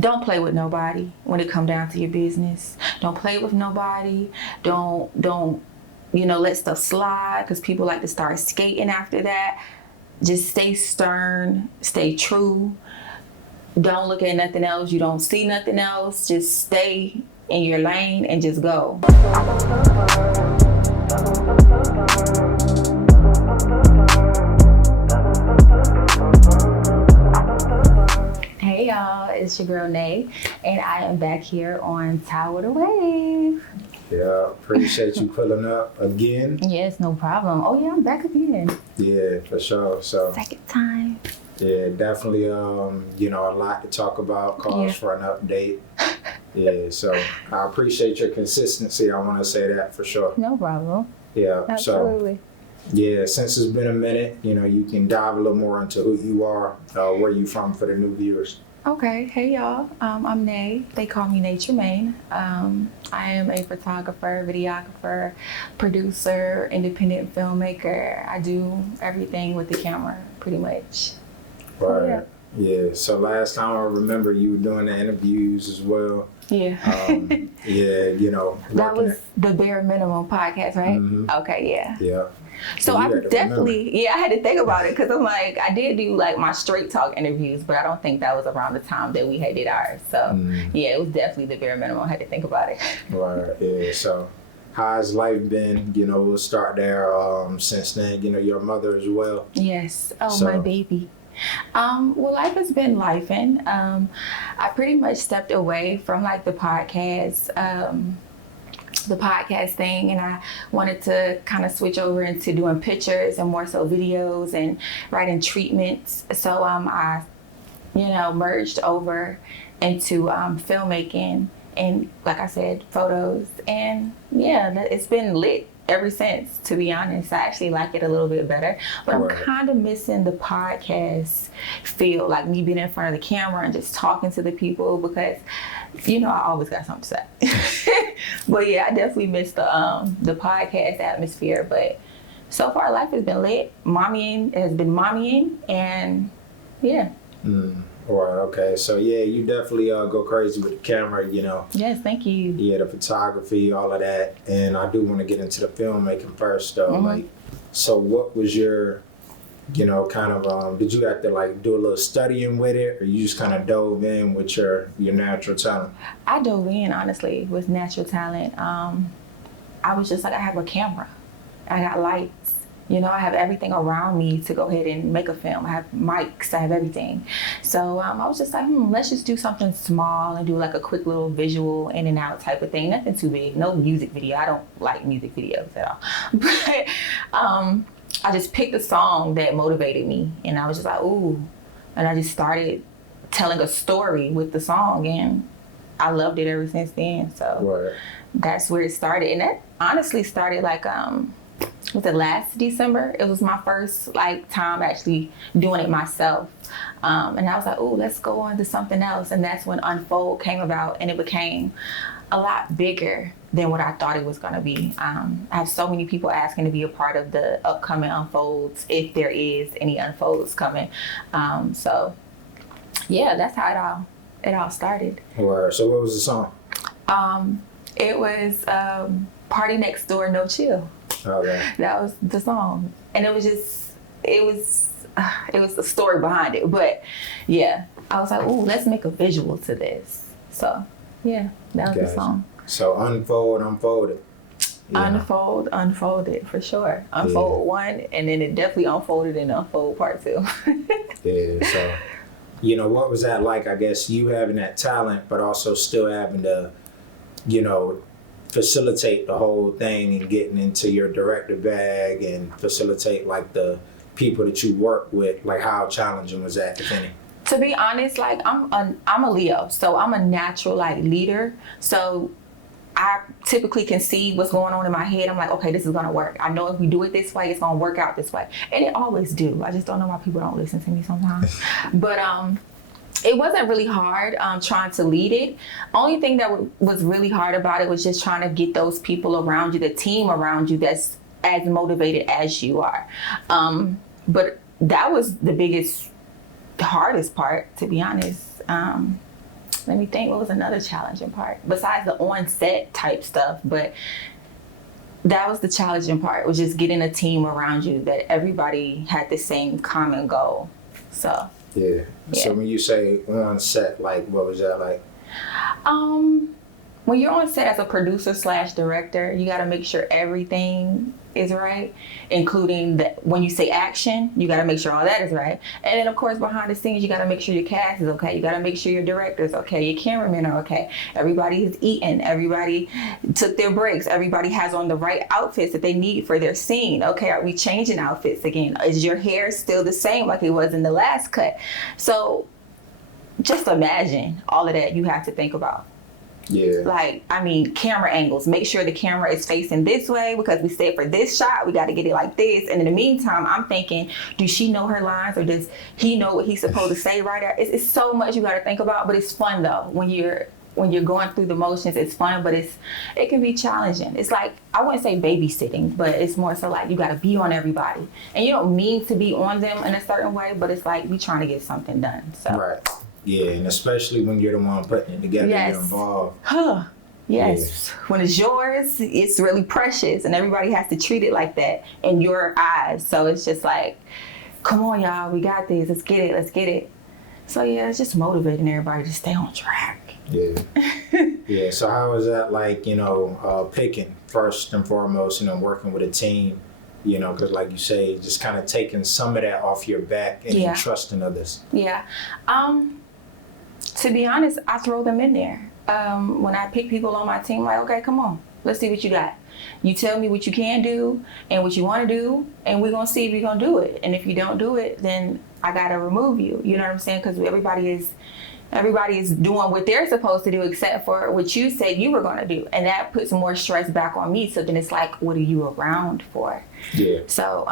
don't play with nobody when it come down to your business. Don't play with nobody. Don't let stuff slide, because people like to start skating after that. Just stay stern, stay true. Don't look at nothing else. You don't see nothing else. Just stay in your lane and just go. Hey y'all, it's your girl Nae, and I am back here on Tower the Wave. Yeah, appreciate you pulling up again. Yes, no problem. Oh yeah, I'm back again. Yeah, for sure. So second time. Yeah, definitely. A lot to talk about. Calls for an update. Yeah, so I appreciate your consistency. I want to say that for sure. No problem. Yeah, absolutely. So yeah, since it's been a minute, you can dive a little more into who you are, where you from for the new viewers. Okay, hey y'all, I'm Nae. They call me Nae Tremayne. I am a photographer, videographer, producer, independent filmmaker. I do everything with the camera, pretty much. Right. Yeah. So last time I remember you were doing the interviews as well. Yeah. That was the bare minimum podcast, right? Mm-hmm. Okay. Yeah. Yeah. So I definitely, I had to think about it, because I'm like, I did do like my straight talk interviews, but I don't think that was around the time that we had did ours. So yeah, it was definitely the bare minimum. I had to think about it. Right. Yeah. So how has life been? We'll start there. Since then, your mother as well. Yes. Oh, my baby. Well, life has been lifing. I pretty much stepped away from like the podcast thing, and I wanted to kind of switch over into doing pictures and more so videos and writing treatments. So I merged over into filmmaking and, like I said, photos, and yeah, it's been lit ever since, to be honest. I actually like it a little bit better, but I'm kind of missing the podcast feel, like me being in front of the camera and just talking to the people, because I always got something to say. But yeah, I definitely miss the podcast atmosphere. But so far, life has been lit. Mommying has been mommying, and yeah. Right, okay. So yeah, you definitely go crazy with the camera, Yes, thank you. Yeah, the photography, all of that. And I do want to get into the filmmaking first though. So what was your, kind of, did you have to like do a little studying with it, or you just kind of dove in with your natural talent? I dove in, honestly, with natural talent. I was just like, I have a camera. I got lights. I have everything around me to go ahead and make a film. I have mics, I have everything. So I was just like, let's just do something small and do like a quick little visual in and out type of thing. Nothing too big, no music video. I don't like music videos at all. But I just picked a song that motivated me, and I was just like, ooh. And I just started telling a story with the song, and I loved it ever since then. So that's where it started. And that honestly started like, was it last December? It was my first time actually doing it myself. And I was like, oh, let's go on to something else. And that's when Unfold came about, and it became a lot bigger than what I thought it was going to be. I have so many people asking to be a part of the upcoming Unfolds, if there is any Unfolds coming. So yeah, that's how it all started. So what was the song? It was Party Next Door, No Chill. Okay. That was the song, and it was the story behind it. But yeah, I was like, ooh, let's make a visual to this. So yeah, that was the song. So unfolded. Unfold, unfolded, for sure. Unfold 1, and then it definitely unfolded in Unfold Part 2. Yeah, so what was that like? I guess you having that talent, but also still having to, facilitate the whole thing and getting into your director bag and facilitate like the people that you work with. Like, how challenging was that, if any? To be honest, like I'm a Leo, so I'm a natural leader. So I typically can see what's going on in my head. I'm like, okay, this is gonna work. I know if we do it this way, it's gonna work out this way, and it always do. I just don't know why people don't listen to me sometimes. But it wasn't really hard trying to lead it. Only thing that was really hard about it was just trying to get those people around you, the team around you, that's as motivated as you are. But that was the hardest part, to be honest. let me think, what was another challenging part besides the on-set type stuff? But that was the challenging part, was just getting a team around you that everybody had the same common goal. So Yeah. So when you say on set, like, what was that like? When you're on set as a producer / director, you got to make sure everything is right, including that when you say action, you got to make sure all that is right. And then of course behind the scenes, you got to make sure your cast is okay. You got to make sure your director's okay, your cameramen are okay. Everybody is eating. Everybody took their breaks. Everybody has on the right outfits that they need for their scene. Okay, are we changing outfits again? Is your hair still the same like it was in the last cut? So just imagine all of that you have to think about. Yeah. Like, I mean, camera angles. Make sure the camera is facing this way because we said for this shot, we got to get it like this. And in the meantime, I'm thinking, does she know her lines or does he know what he's supposed to say right there? It's so much you got to think about, but it's fun though. When you're going through the motions, it's fun, but it can be challenging. It's like, I wouldn't say babysitting, but it's more so like you got to be on everybody. And you don't mean to be on them in a certain way, but it's like we trying to get something done. So. Right. Yeah, and especially when you're the one putting it together, Yes. you're involved. Yes. Yeah. When it's yours, it's really precious, and everybody has to treat it like that in your eyes. So it's just like, come on, y'all, we got this. Let's get it. So yeah, it's just motivating everybody to stay on track. Yeah. Yeah. So how is that like, picking first and foremost, working with a team, because like you say, just kind of taking some of that off your back and then trusting others. Yeah. To be honest, I throw them in there. When I pick people on my team, like, okay, come on, let's see what you got. You tell me what you can do and what you want to do, and we're going to see if you're going to do it. And if you don't do it, then I got to remove you. You know what I'm saying? Because everybody is doing what they're supposed to do except for what you said you were going to do. And that puts more stress back on me. So then it's like, what are you around for? Yeah. So,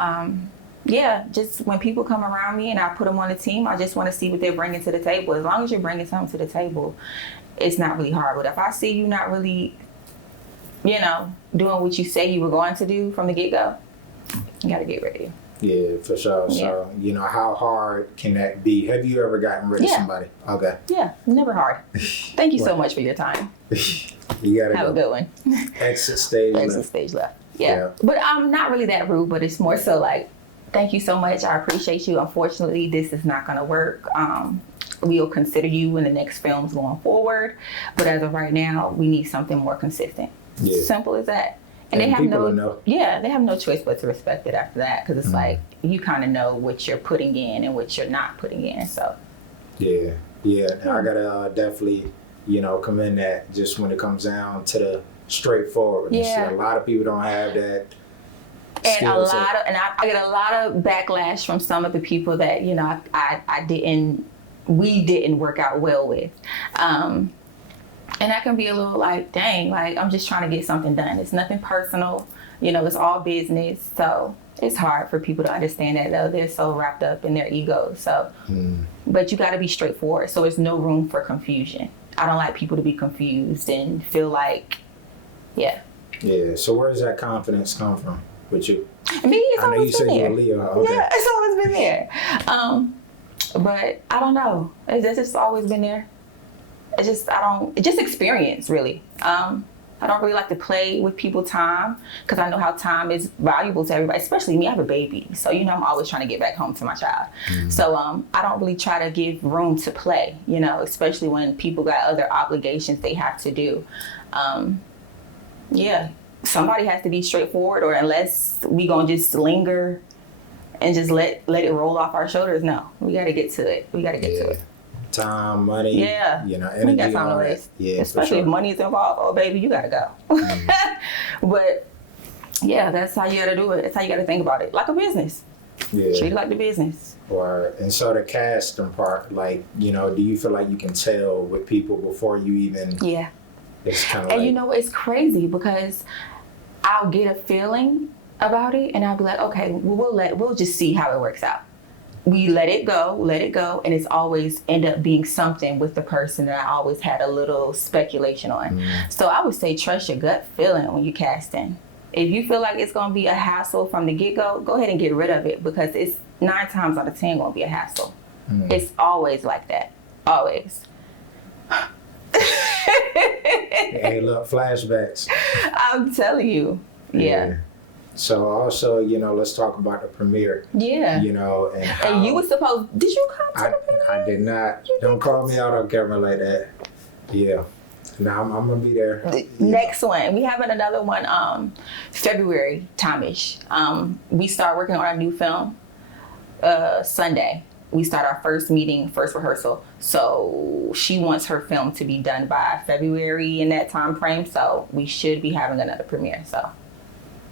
just when people come around me and I put them on the team, I just want to see what they're bringing to the table. As long as you're bringing something to the table, it's not really hard. But if I see you not really, doing what you say you were going to do from the get-go, you got to get ready. Yeah, for sure. Yeah. So, how hard can that be? Have you ever gotten rid of somebody? Okay. Yeah, never hard. Thank you so much for your time. You got to Have a good one. Exit stage left. Yeah. But I'm not really that rude, but it's more so like, thank you so much. I appreciate you. Unfortunately, this is not going to work. We'll consider you in the next films going forward. But as of right now, we need something more consistent. Yeah. Simple as that. And they have they have no choice but to respect it after that, because it's like you kind of know what you're putting in and what you're not putting in. So. Yeah. I gotta definitely, commend that just when it comes down to the straightforwardness. Yeah. A lot of people don't have that. And I get a lot of backlash from some of the people that we didn't work out well with. And that can be a little like, dang, like I'm just trying to get something done. It's nothing personal, it's all business. So it's hard for people to understand that though. They're so wrapped up in their egos. So, but you got to be straightforward. So there's no room for confusion. I don't like people to be confused and feel like, Yeah. So where does that confidence come from with you? Me, it's I know always you said been you there. were Leo. Okay. Yeah, it's always been there. But I don't know. It's just always been there. It's just experience, really. I don't really like to play with people's time because I know how time is valuable to everybody, especially me. I have a baby. So, I'm always trying to get back home to my child. So I don't really try to give room to play, especially when people got other obligations they have to do. Somebody has to be straightforward, or unless we gonna just linger and just let it roll off our shoulders. No, we got to get to it. To it. Time, money, energy, we got time to waste. Yeah, especially if money is involved. Oh, baby, you got to go. But that's how you got to do it. That's how you got to think about it, like a business. Yeah. Treat it like the business. And so the casting part, like, do you feel like you can tell with people before you even? Yeah. It's kind of and it's crazy because I'll get a feeling about it and I'll be like, okay, we'll just see how it works out. We let it go, and it's always end up being something with the person that I always had a little speculation on. So I would say trust your gut feeling when you casting. If you feel like it's gonna be a hassle from the get-go, go ahead and get rid of it, because it's 9 times out of 10 gonna be a hassle. It's always like that, always. Hey, look, flashbacks. I'm telling you. Yeah. So also, let's talk about the premiere. Yeah. And how, And you were supposed, did you come to the premiere? I did not. Don't call me out on camera like that. Yeah. Now I'm gonna be there. Next one, we have another one. February time-ish. We start working on our new film. Sunday, we start our first meeting, first rehearsal. So she wants her film to be done by February in that time frame. So we should be having another premiere. So,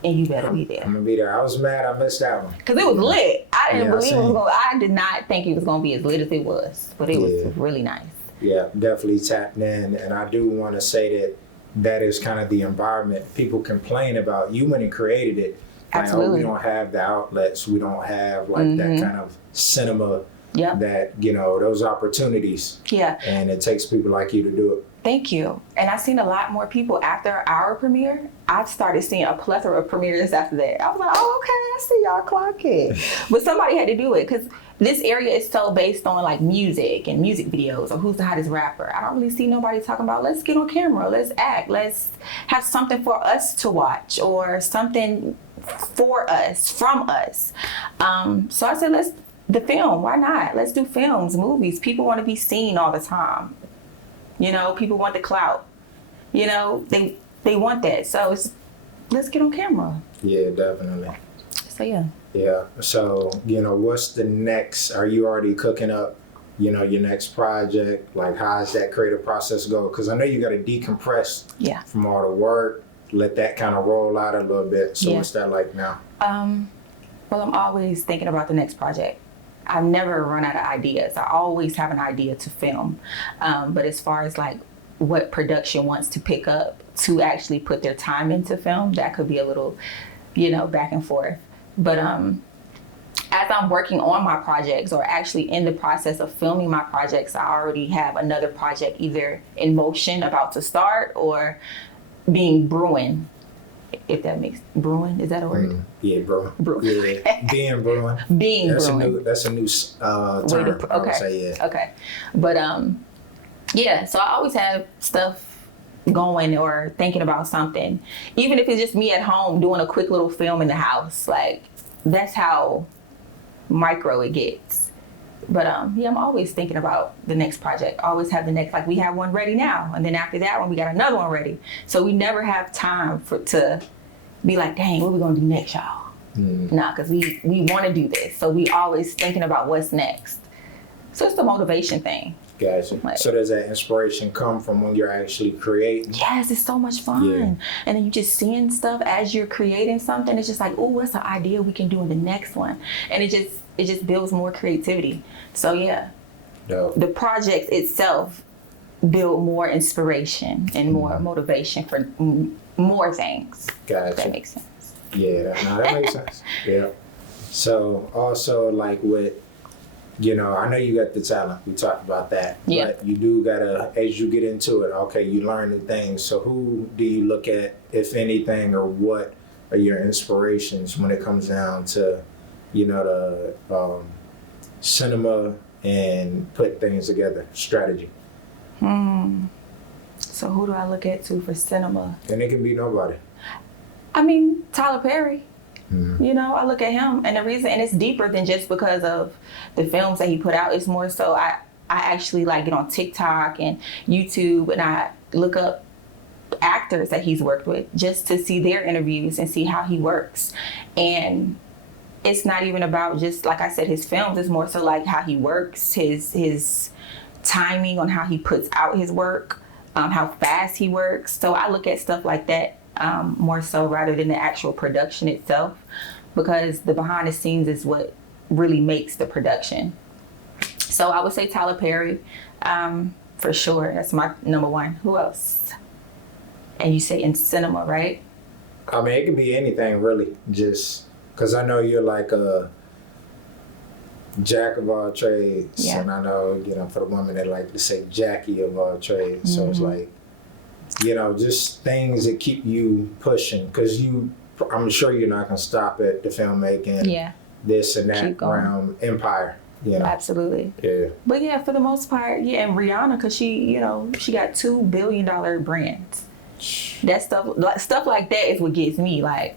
and you better be there. I'm gonna be there. I was mad I missed that one because it was lit. I didn't believe it was same. I did not think it was gonna be as lit as it was, but it was really nice. Yeah, definitely tapped in, and I do want to say that is kind of the environment people complain about. You went and created it. Like, Absolutely. we don't have the outlets. We don't have like that kind of cinema. Yeah. That those opportunities. Yeah. And it takes people like you to do it. Thank you. And I've seen a lot more people after our premiere. I've started seeing a plethora of premieres after that. I was like, oh, okay, I see y'all clocking. But somebody had to do it because this area is so based on like music and music videos or who's the hottest rapper. I don't really see nobody talking about let's get on camera, let's act, let's have something for us to watch or something for us, from us. So I said, the film, why not? Let's do films, movies. People want to be seen all the time. People want the clout. They want that. So let's get on camera. Yeah, definitely. So yeah. Yeah. So, what's the next? Are you already cooking up, your next project? Like, how does that creative process go? Because I know you got to decompress from all the work, let that kind of roll out a little bit. So what's that like now? Well, I'm always thinking about the next project. I never run out of ideas. I always have an idea to film. But as far as like what production wants to pick up to actually put their time into film, that could be a little, back and forth. But as I'm working on my projects or actually in the process of filming my projects, I already have another project either in motion about to start or brewing. If that makes brewing, is that a word? Yeah, brewing. Yeah, being brewing. Brewing. That's a new term. I would say, yeah. Okay. But so I always have stuff going or thinking about something. Even if it's just me at home doing a quick little film in the house. Like that's how micro it gets. But I'm always thinking about the next project. Always have the next, like we have one ready now. And then after that one, we got another one ready. So we never have time to be like, dang, what are we gonna do next, y'all? Nah, because we want to do this. So we always thinking about what's next. So it's the motivation thing. Gotcha. Like, so does that inspiration come from when you're actually creating? Yes, it's so much fun. Yeah. And then you just seeing stuff as you're creating something. It's just like, oh, what's an idea we can do in the next one? And it just builds more creativity. So yeah, the project itself build more inspiration and more motivation for more things. Gotcha. If that makes sense. Yeah, that makes sense. Yeah. So also like with, I know you got the talent. We talked about that. Yeah. But you do gotta, as you get into it, okay, you learn new things. So who do you look at, if anything, or what are your inspirations when it comes down to, the cinema and put things together, strategy? So who do I look at for cinema? And it can be nobody. I mean, Tyler Perry. I look at him, and the reason, and it's deeper than just because of the films that he put out. It's more so I actually like get on TikTok and YouTube, and I look up actors that he's worked with just to see their interviews and see how he works. And it's not even about just, like I said, his films. It's more so like how he works, his timing on how he puts out his work, how fast he works. So I look at stuff like that. More so rather than the actual production itself, because the behind the scenes is what really makes the production. So I would say Tyler Perry, for sure. That's my number one. Who else? And you say in cinema, right? I mean, it can be anything really, just because I know you're like a jack of all trades, and I know, for the women that like to say Jackie of all trades. So it's like, just things that keep you pushing, because I'm sure you're not going to stop at the filmmaking, this and that realm, empire. You know? Absolutely. Yeah. But yeah, for the most part, yeah, and Rihanna, cause she got $2 billion brands. That stuff like that is what gets me like,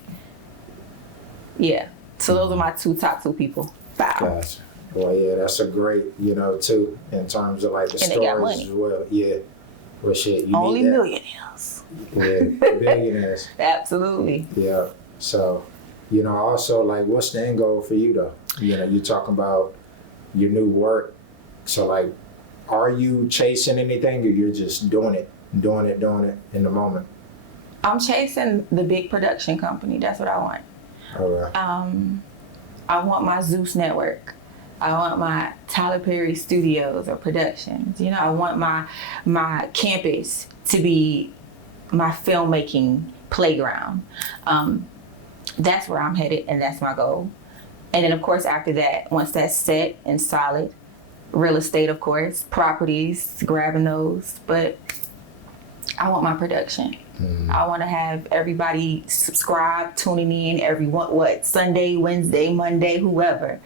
yeah. So those are my top two people. Wow. Gotcha. Well, yeah, that's a great, too, in terms of like the And they got stories money. as well. Yeah. Well, shit, you Only need that. millionaires. Yeah, billionaires. Absolutely. Yeah. So, also like, what's the end goal for you though? You're talking about your new work. So like, are you chasing anything, or you're just doing it in the moment? I'm chasing the big production company. That's what I want. All right. I want my Zeus network. I want my Tyler Perry Studios or productions. I want my campus to be my filmmaking playground. That's where I'm headed, and that's my goal. And then, of course, after that, once that's set and solid, real estate, of course, properties, grabbing those. But I want my production. I want to have everybody subscribe, tuning in Sunday, Wednesday, Monday, whoever,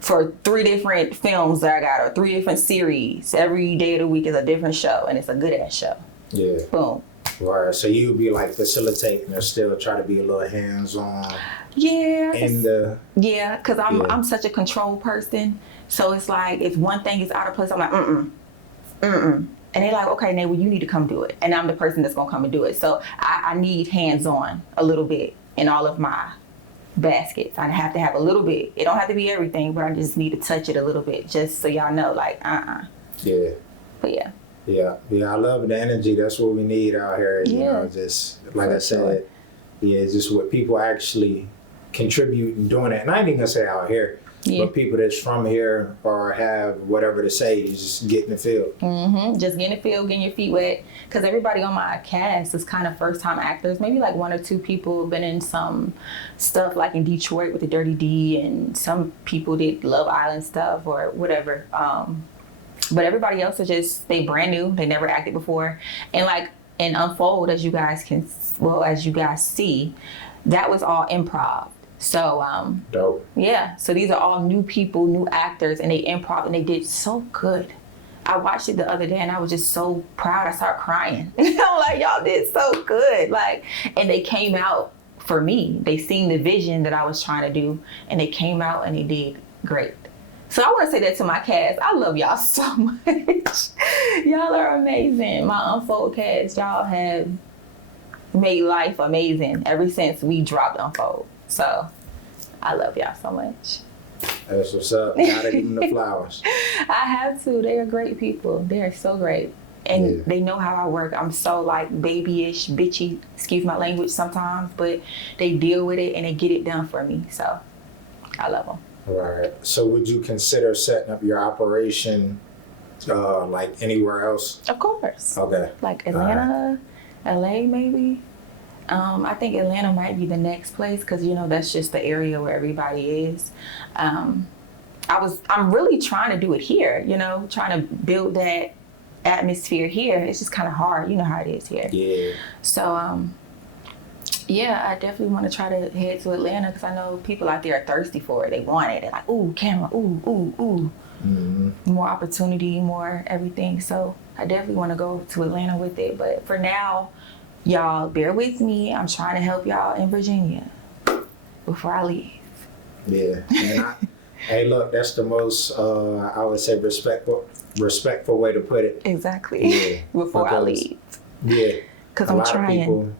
for 3 different films that I got, or 3 different series. Every day of the week is a different show, and it's a good ass show. Yeah. Boom. Right. So you would be like facilitating or still try to be a little hands-on. Yeah. Yeah, because I'm such a control person. So it's like, if one thing is out of place, I'm like, And they're like, okay, Nae, well, you need to come do it. And I'm the person that's going to come and do it. So I need hands-on a little bit in all of my baskets. I have to have a little bit. It don't have to be everything, but I just need to touch it a little bit, just so y'all know, like, Yeah. But yeah. Yeah, I love the energy. That's what we need out here. Just like I said, just what people actually contribute and doing it. And I ain't even gonna say out here, but people that's from here or have whatever to say, you just get in the field. Just get in the field, getting your feet wet. Because everybody on my cast is kind of first-time actors. Maybe like 1 or 2 people have been in some stuff like in Detroit with the Dirty D, and some people did Love Island stuff or whatever. But everybody else is just, they brand new. They never acted before. And like in Unfold, as you guys see, that was all improv. So, Dope. Yeah. So these are all new people, new actors, and they improv, and they did so good. I watched it the other day, and I was just so proud. I started crying. I'm like, y'all did so good. Like, and they came out for me. They seen the vision that I was trying to do, and they came out and they did great. So I want to say that to my cast. I love y'all so much. Y'all are amazing. My Unfold cast, y'all have made life amazing ever since we dropped Unfold. So I love y'all so much. That's what's up. Gotta give them the flowers. I have to. They are great people. They are so great. And they know how I work. I'm so like babyish, bitchy, excuse my language sometimes, but they deal with it and they get it done for me. So I love them. Right. So would you consider setting up your operation like anywhere else? Of course. Okay. Like Atlanta, LA maybe. I think Atlanta might be the next place because, that's just the area where everybody is. I'm really trying to do it here, trying to build that atmosphere here. It's just kind of hard. You know how it is here. Yeah. So, I definitely want to try to head to Atlanta because I know people out there are thirsty for it. They want it. They're like, ooh, camera, ooh. More opportunity, more everything. So I definitely want to go to Atlanta with it. But for now, y'all, bear with me. I'm trying to help y'all in Virginia before I leave. Yeah. And hey, look, that's the most, I would say, respectful way to put it. Exactly. Yeah. Before I leave. Yeah. Because I'm trying.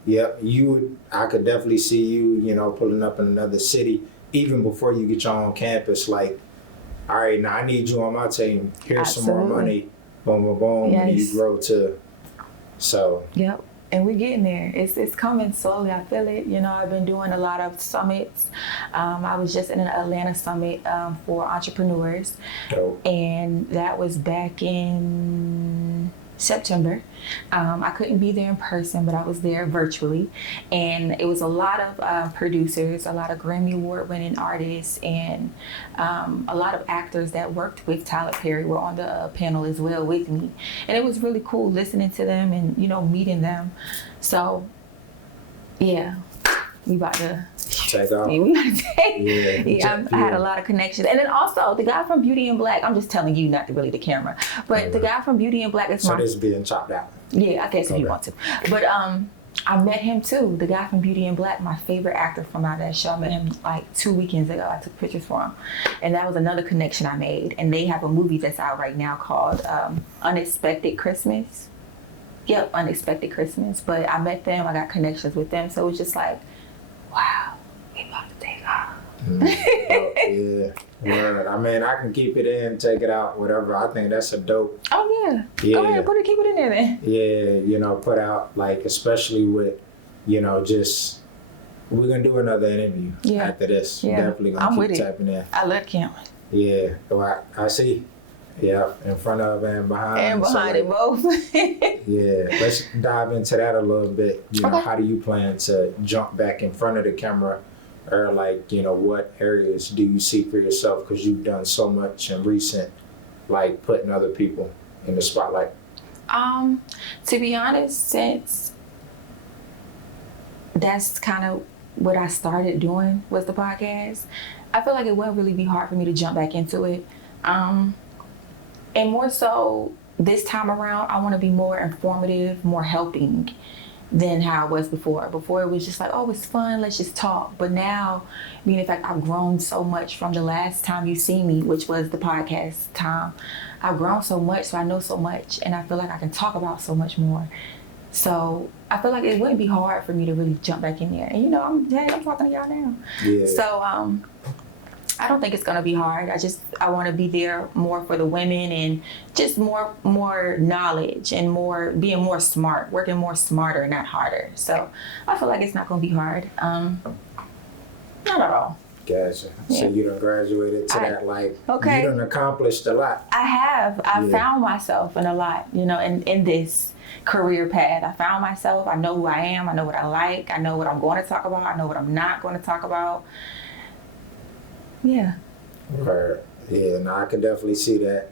I could definitely see you, pulling up in another city, even before you get your own campus. Like, all right, now I need you on my team. Here's some more money. Boom, boom, boom. Yes. And you grow to. So. Yep. And we're getting there. It's coming slowly. I feel it. I've been doing a lot of summits. I was just in an Atlanta summit for entrepreneurs. Dope. And that was back in September. I couldn't be there in person, but I was there virtually. And it was a lot of producers, a lot of Grammy Award winning artists, and a lot of actors that worked with Tyler Perry were on the panel as well with me. And it was really cool listening to them and, meeting them. So, yeah, we about to Take off. We gotta take. Yeah. I had a lot of connections, and then also the guy from Beauty in Black. I'm just telling you, not really the camera, but the guy from Beauty in Black is So this being chopped out. Yeah, I guess if you want to. But I met him too. The guy from Beauty in Black, my favorite actor from out of that show. I met him like 2 weekends ago. I took pictures for him. And that was another connection I made. And they have a movie that's out right now called Unexpected Christmas. Yep, Unexpected Christmas. But I met them, I got connections with them. So it was just like, wow, we about to take off. Yeah. Word. I mean, I can keep it in, take it out, whatever. I think that's a dope. Oh yeah. Go ahead, keep it in there then. Yeah, put out, like, especially with, just, we're going to do another interview after this. Yeah. Definitely going to keep tapping in. I love camera. Yeah. Well, I see. Yeah, in front of and behind. And behind it both. Yeah, let's dive into that a little bit. How do you plan to jump back in front of the camera? Or like, what areas do you see for yourself? Because you've done so much in recent, like putting other people in the spotlight. To be honest, since that's kind of what I started doing was the podcast, I feel like it wouldn't really be hard for me to jump back into it. And more so this time around, I want to be more informative, more helping than how it was before. Before it was just like, oh, it's fun, let's just talk. But now, in fact, I've grown so much from the last time you see me, which was the podcast time. I've grown so much, so I know so much, and I feel like I can talk about so much more. So I feel like it wouldn't be hard for me to really jump back in there. And I'm talking to y'all now. Yeah. So I don't think it's gonna be hard. I want to be there more for the women and just more knowledge and being more smart, working more smarter, not harder. So I feel like it's not gonna be hard. Not at all. Gotcha. Yeah. So you done graduated to that, like, okay. You done accomplished a lot. I have. I found myself in a lot, in this career path. I found myself. I know who I am. I know what I like. I know what I'm going to talk about. I know what I'm not going to talk about. Yeah. Right. Yeah, no, I can definitely see that.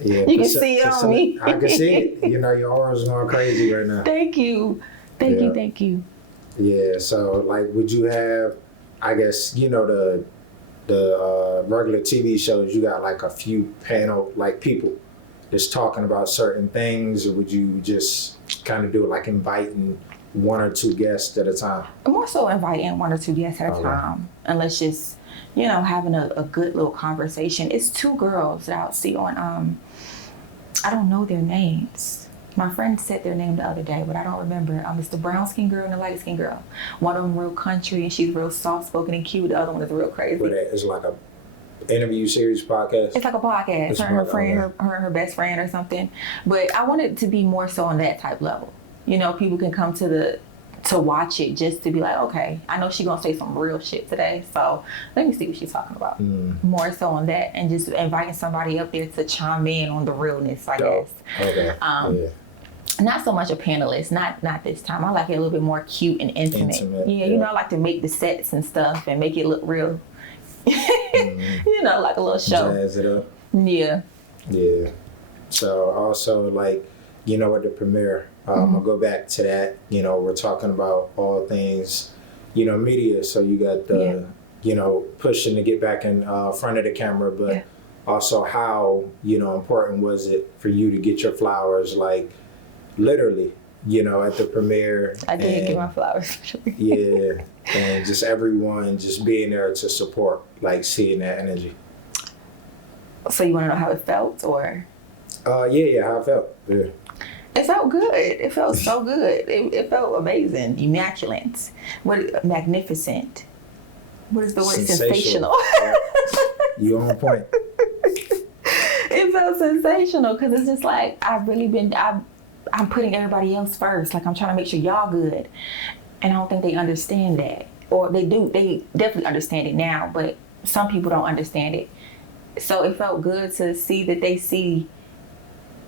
You can see it on me. I can see it. Your aura's going crazy right now. Thank you. Thank you. Yeah, so like, would you have, I guess, the regular TV shows, you got like a few panel, like people just talking about certain things, or would you just kind of do it like inviting one or two guests at a time? More so inviting one or two guests at a time, and let's just, having a good little conversation. It's two girls that I'll see on, I don't know their names. My friend said their name the other day, but I don't remember. It's the brown skin girl and the light skin girl. One of them real country and she's real soft spoken and cute. The other one is real crazy. But it's like a interview series podcast? It's like a podcast. Her and her friend, her and her best friend or something. But I want it to be more so on that type level. People can come to watch it just to be like, okay, I know she's gonna say some real shit today, so let me see what she's talking about. More so on that, and just inviting somebody up there to chime in on the realness, I guess. Okay. Not so much a panelist, not this time. I like it a little bit more cute and intimate. Yeah, I like to make the sets and stuff and make it look real. Like a little show. Jazz it up. Yeah. Yeah. So also, like, with the premiere, I'll go back to that. We're talking about all things, media. So you got the, pushing to get back in front of the camera, but also how, important was it for you to get your flowers, like, literally, at the premiere? I did get my flowers. Yeah, and just everyone just being there to support, like, seeing that energy. So you want to know how it felt, or? Yeah, how it felt. Yeah. It felt good. It felt so good. It felt amazing, immaculate, magnificent. What is the word? Sensational. You on point. It felt sensational because it's just like I'm putting everybody else first. Like, I'm trying to make sure y'all good. And I don't think they understand that. Or they do. They definitely understand it now, but some people don't understand it. So it felt good to see that they see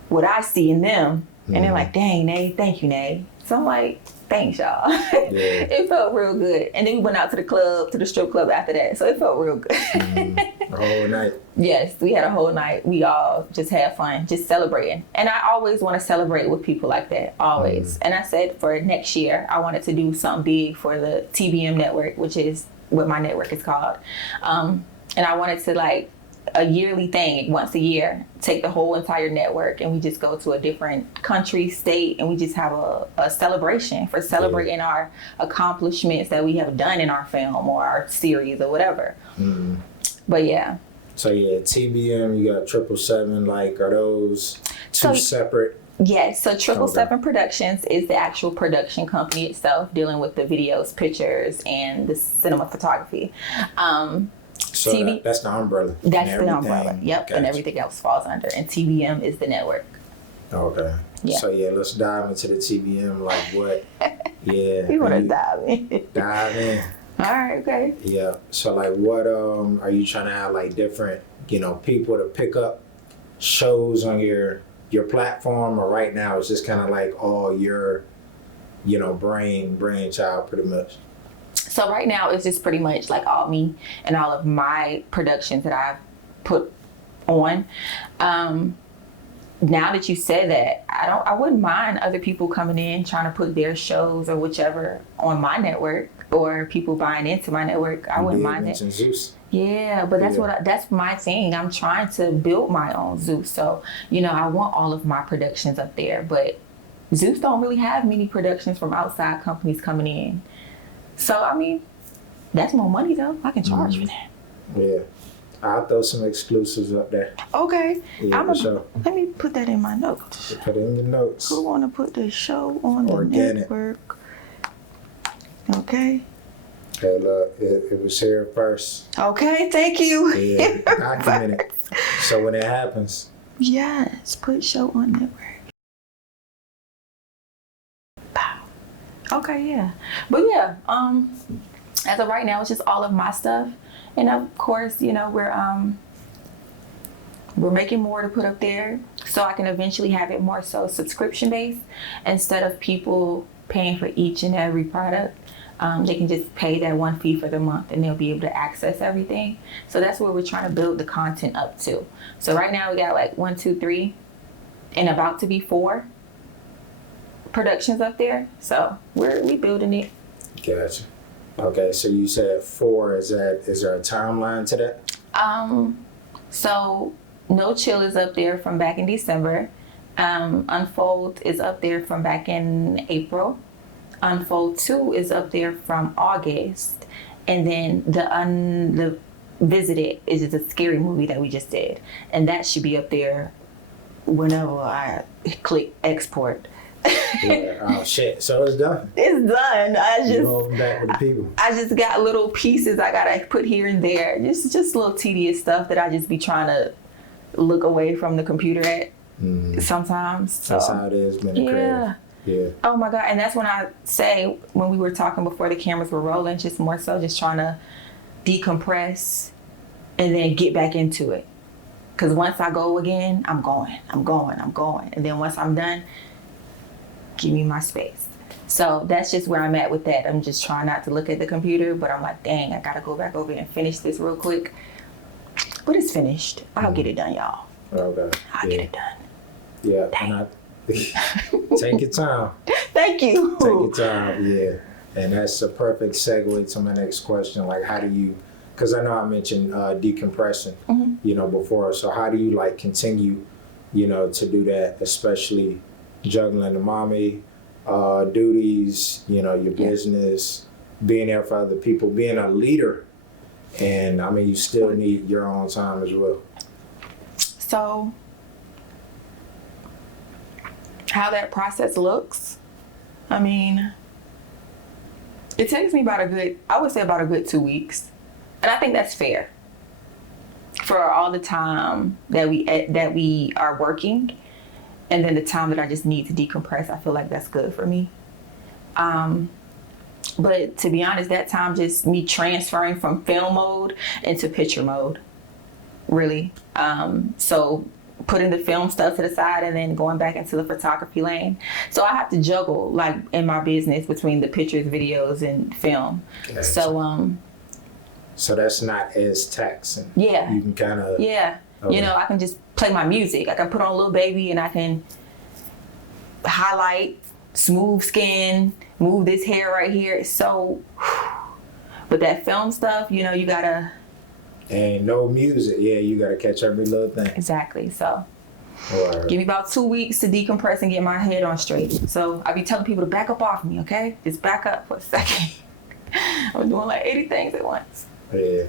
what I see in them. And they're like, dang, Nae, thank you, Nae. So I'm like, thanks, y'all. Yeah. It felt real good. And then we went out to the club, to the strip club after that. So it felt real good. The whole night. Yes, we had a whole night. We all just had fun, just celebrating. And I always want to celebrate with people like that, always. And I said for next year, I wanted to do something big for the TBM network, which is what my network is called. And I wanted to like a yearly thing, once a year, take the whole entire network and we just go to a different country, state, and we just have a celebration for celebrating our accomplishments that we have done in our film or our series or whatever. But yeah. So yeah, TBM, you got 777, like are those two separate? Yes, so 777 Productions is the actual production company itself, dealing with the videos, pictures, and the cinema photography. So that's the umbrella. That's the umbrella. Yep, Gotcha. And everything else falls under. And TBM is the network. Okay. Yeah. So yeah, let's dive into the TBM. Like what? Yeah. You want to dive in? Dive in. All right. Okay. Yeah. So like, what are you trying to have like different, people to pick up shows on your platform, or right now it's just kind of like all your, brainchild pretty much? So right now it's just pretty much like all me and all of my productions that I've put on. Now that you said that, I wouldn't mind other people coming in trying to put their shows or whichever on my network, or people buying into my network. I wouldn't mind that. Zeus. Yeah, but that's my thing. I'm trying to build my own Zeus. So, I want all of my productions up there, but Zeus don't really have many productions from outside companies coming in. So, I mean, that's more money though. I can charge for that. Yeah. I'll throw some exclusives up there. Okay. Yeah, for sure. Let me put that in my notes. Put it in your notes. Who want to put the show on the network? Okay. Okay, look, it was here first. Okay, thank you. Yeah, document it. So when it happens. Yes, put show on network. Pow. Okay, yeah. But yeah, as of right now, it's just all of my stuff. And of course, we're making more to put up there so I can eventually have it more so subscription based instead of people paying for each and every product. They can just pay that one fee for the month and they'll be able to access everything. So that's where we're trying to build the content up to. So right now we got like 1, 2, 3 and about to be 4 productions up there. So we building it. Gotcha. Okay, so you said 4. Is there a timeline to that? So No Chill is up there from back in December. Unfold is up there from back in April. Unfold 2 is up there from August. And then the Visited is just a scary movie that we just did. And that should be up there whenever I click export. Yeah. Oh shit! So it's done. It's done. Back with the people. I just got little pieces I gotta put here and there. Just little tedious stuff that I just be trying to look away from the computer at sometimes. So, that's how it is, being a creative. Yeah. Oh my God! And that's when I say, when we were talking before the cameras were rolling, just more so just trying to decompress and then get back into it. Because once I go again, I'm going. And then once I'm done, give me my space. So that's just where I'm at with that. I'm just trying not to look at the computer, but I'm like, dang, I gotta go back over and finish this real quick. But it's finished. I'll get it done, y'all. Okay. I'll get it done. Yeah. Dang. Take your time. Thank you. Take your time, yeah. And that's a perfect segue to my next question. Like, how do you, because I know I mentioned decompressing, before. So how do you like continue, to do that, especially juggling the mommy duties, your business, being there for other people, being a leader. And I mean, you still need your own time as well. So how that process looks, I mean, it takes me about a good 2 weeks. And I think that's fair for all the time that we are working. And then the time that I just need to decompress, I feel like that's good for me. But to be honest, that time just me transferring from film mode into picture mode, really. So putting the film stuff to the side and then going back into the photography lane. So I have to juggle like in my business between the pictures, videos, and film. Gotcha. So that's not as taxing. Yeah. You can kind of. Yeah. Okay. You know, I can just play my music. I can put on Lil Baby and I can highlight, smooth skin, move this hair right here. So, but that film stuff, you know, you gotta. And no music. Yeah, you gotta catch every little thing. Exactly. So. Right. Give me about 2 weeks to decompress and get my head on straight. So I be telling people to back up off me, okay? Just back up for a second. I'm doing like 80 things at once. Yeah.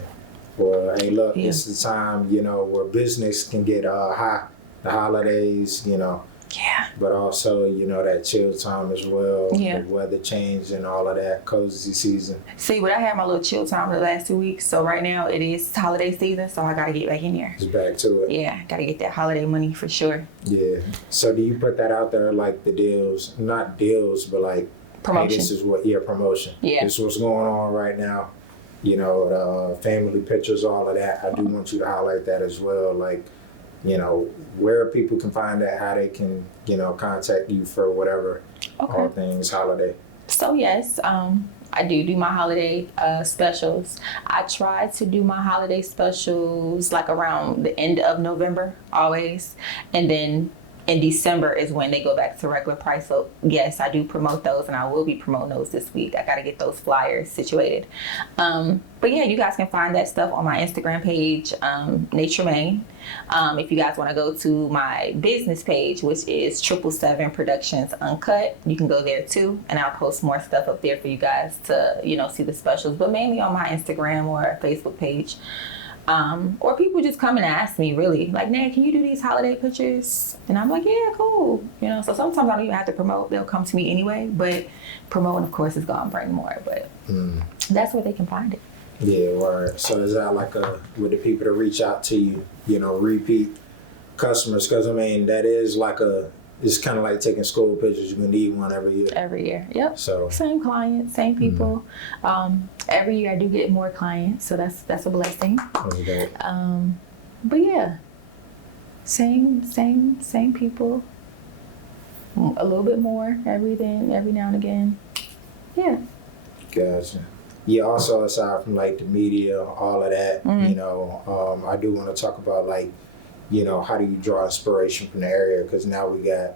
Well, hey, look, Yeah. it's the time, you know, where business can get hot. The holidays, you know. Yeah. But also, you know, that chill time as well. Yeah. The weather change and all of that, cozy season. See, but I had my little chill time the last 2 weeks. So right now it is holiday season. So I got to get back in there. It's back to it. Yeah. Got to get that holiday money for sure. Yeah. So do you put that out there, like the deals, not deals, but like, Promotion. hey, this is what, promotion. Yeah. This is what's going on right now. You know, the family pictures, all of that. I do want you to highlight that as well. Like, you know, where people can find that, how they can, you know, contact you for whatever, all things holiday. So yes, I do my holiday specials. I try to do my holiday specials like around the end of November always. And then in December is when they go back to regular price. So yes, I do promote those and I will be promoting those this week. I got to get those flyers situated. But yeah, you guys can find that stuff on my Instagram page, Nae Tremayne. If you guys want to go to my business page, which is 777 Productions Uncut, you can go there too. And I'll post more stuff up there for you guys to, you know, see the specials, but mainly on my Instagram or Facebook page. Or people just come and ask me, really, like, Nae, can you do these holiday pictures? And I'm like, yeah, cool. You know, so sometimes I don't even have to promote. They'll come to me anyway. But promoting, of course, is going to bring more. But that's where they can find it. Yeah, right. So is that like with the people to reach out to you, you know, repeat customers? Because, I mean, that is like it's kind of like taking school pictures. You're going to need one every year. Every year, yep. So same clients, same people. Every year I do get more clients, so that's a blessing. Okay. But yeah, same people. A little bit more every now and again. Yeah. Gotcha. Yeah, also aside from like the media, all of that, you know, I do want to talk about like, you know, how do you draw inspiration from the area? Because now we got,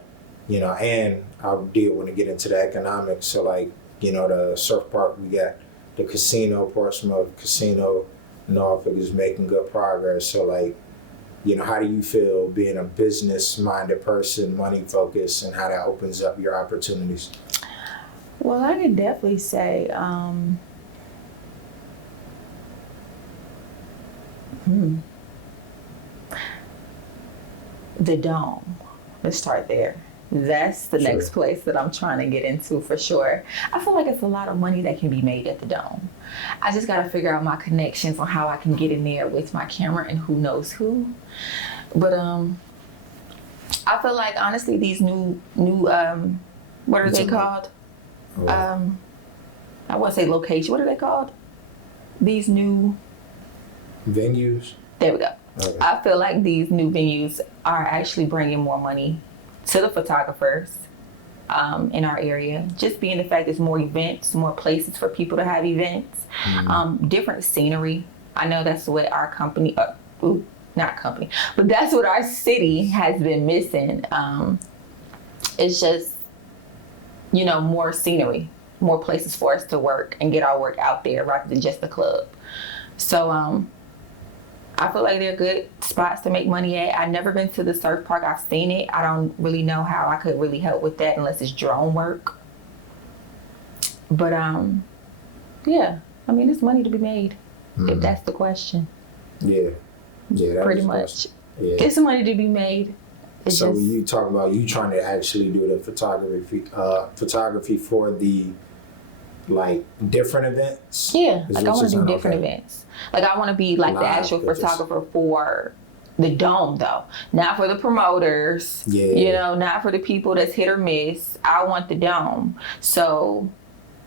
you know, and I did want to get into the economics. So like, you know, the surf park, we got the casino, Portsmouth Casino, Norfolk is making good progress. So like, you know, how do you feel being a business-minded person, money-focused, and how that opens up your opportunities? Well, I could definitely say, the Dome. Let's start there. That's the next place that I'm trying to get into for sure. I feel like it's a lot of money that can be made at the Dome. I just got to figure out my connections on how I can get in there with my camera and who knows who. But I feel like honestly these new what are they called? I wouldn't say location. What are they called? These new venues. There we go. Okay. I feel like these new venues are actually bringing more money to the photographers in our area. Just being the fact there's more events, more places for people to have events, different scenery. I know that's what our company, not company, but that's what our city has been missing. It's just, you know, more scenery, more places for us to work and get our work out there rather than just the club. So I feel like they're good spots to make money at. I've never been to the surf park. I've seen it. I don't really know how I could really help with that unless it's drone work. But yeah, I mean, there's money to be made if that's the question. Yeah, that pretty much. Yeah. It's money to be made. It's so just, you talk about you trying to actually do the photography for the like different events? Yeah, like I want to do different events. Like I want to be like the actual photographer for the Dome though. Not for the promoters. Yeah. You know, not for the people that's hit or miss. I want the Dome. So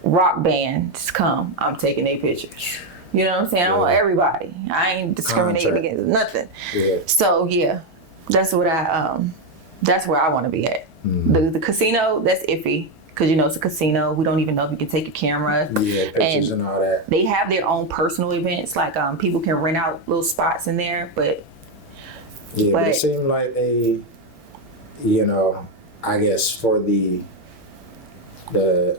rock bands come, I'm taking their pictures. You know what I'm saying? I want everybody. I ain't discriminating against nothing. Yeah. So yeah. That's what that's where I want to be at. Mm-hmm. The casino, that's iffy. Because, it's a casino. We don't even know if you can take a camera. Yeah, pictures and all that. They have their own personal events. Like, people can rent out little spots in there. But it seemed like they, I guess for the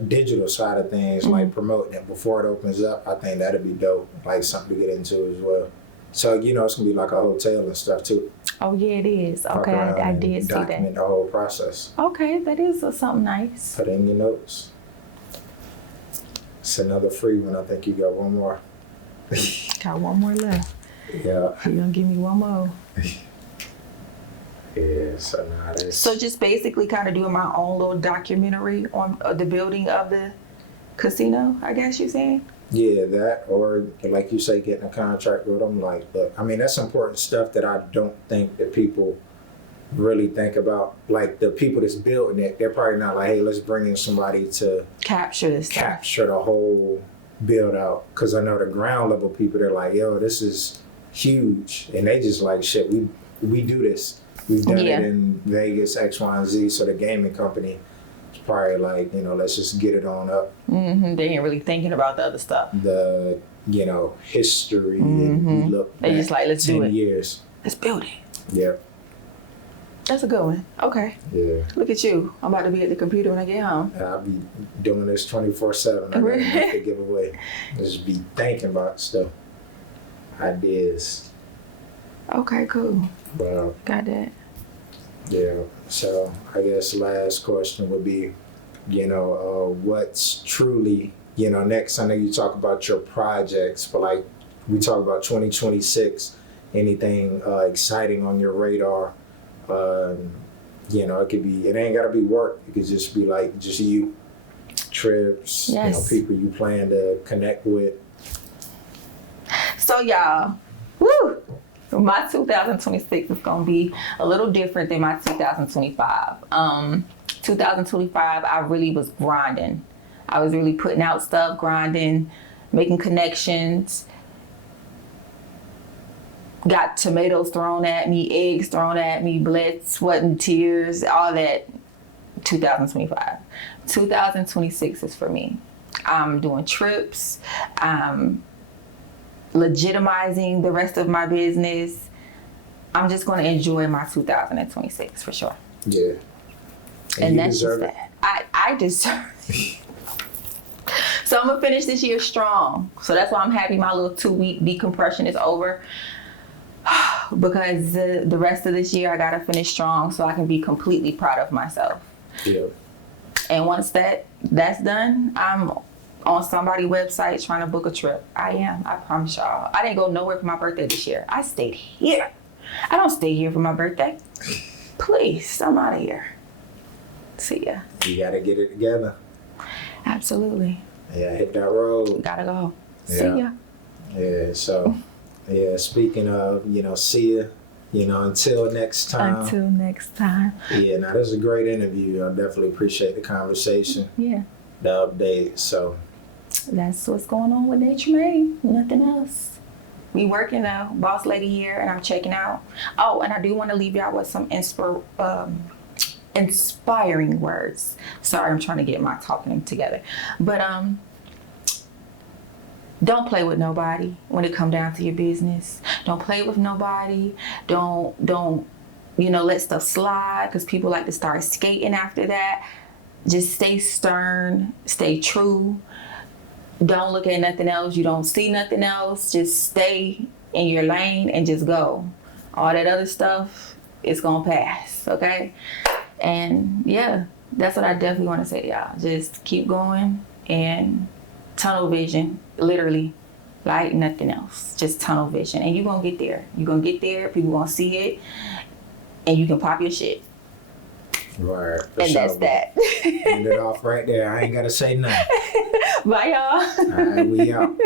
digital side of things, like promoting it before it opens up, I think that'd be dope. Like something to get into as well. So, it's going to be like a hotel and stuff too. Oh, yeah, it is. Okay, I did see that. Document the whole process. Okay, that is something nice. Put in your notes. It's another free one. I think you got one more. Got one more left. Yeah. You're going to give me one more. Yeah, so now that's... So just basically kind of doing my own little documentary on the building of the casino, I guess you're saying? Yeah, that, or like you say, getting a contract with them. Like, look, I mean, that's important stuff that I don't think that people really think about. Like the people that's building it, they're probably not like, hey, let's bring in somebody to capture this stuff. Capture the whole build out. Because I know the ground level people, they're like, yo, this is huge. And they just like, shit, we do this. We've done it in Vegas, X, Y, and Z. So the gaming company is probably like, let's just get it on up. Mm-hmm. They ain't really thinking about the other stuff. The, history. And we look they just like, let's 10 do it. years. Let's build it. Yep. That's a good one. Okay. Yeah. Look at you. I'm about to be at the computer when I get home. I'll be doing this 24/7. I got enough to give away. Just be thinking about stuff. Ideas. Okay, cool. Wow. Got that. Yeah. So I guess last question would be, what's truly, next. I know you talk about your projects, but like we talk about 2026. Anything exciting on your radar? It could be. It ain't gotta be work. It could just be like just you, trips. Yes. People you plan to connect with. So y'all, woo! My 2026 is gonna be a little different than my 2025. 2025, I really was grinding. I was really putting out stuff, grinding, making connections. Got tomatoes thrown at me, eggs thrown at me, blood, sweat, and tears, all that. 2025. 2026 is for me. I'm doing trips. I'm legitimizing the rest of my business. I'm just going to enjoy my 2026 for sure. Yeah. And that's just that. I deserve it. So I'm going to finish this year strong. So that's why I'm happy my little 2-week decompression is over. Because the rest of this year I gotta finish strong so I can be completely proud of myself. Yeah. And once that's done, I'm on somebody's website trying to book a trip. I promise y'all. I didn't go nowhere for my birthday this year. I stayed here. I don't stay here for my birthday. Please, I'm out of here. See ya. You gotta get it together. Absolutely. Yeah, hit that road. Gotta go. Yeah. See ya. Yeah, so speaking of, see ya, until next time. Until next time. Yeah, now this is a great interview. I definitely appreciate the conversation. Yeah. The update. So that's what's going on with Nae Tremayne. Nothing else. We working now. Boss lady here, and I'm checking out. Oh, and I do want to leave y'all with some inspiring words. Sorry, I'm trying to get my talking together. But don't play with nobody when it come down to your business. Don't play with nobody. Don't let stuff slide, because people like to start skating after that. Just stay stern, stay true. Don't look at nothing else. You don't see nothing else. Just stay in your lane and just go. All that other stuff is gonna pass, okay? And yeah, that's what I definitely want to say to y'all. Just keep going and tunnel vision, literally, like nothing else. Just tunnel vision, and you're gonna get there. You're gonna get there. People gonna see it, and you can pop your shit. Right. And that's that. End it off right there. I ain't gotta say nothing. Bye, y'all. All right, we out.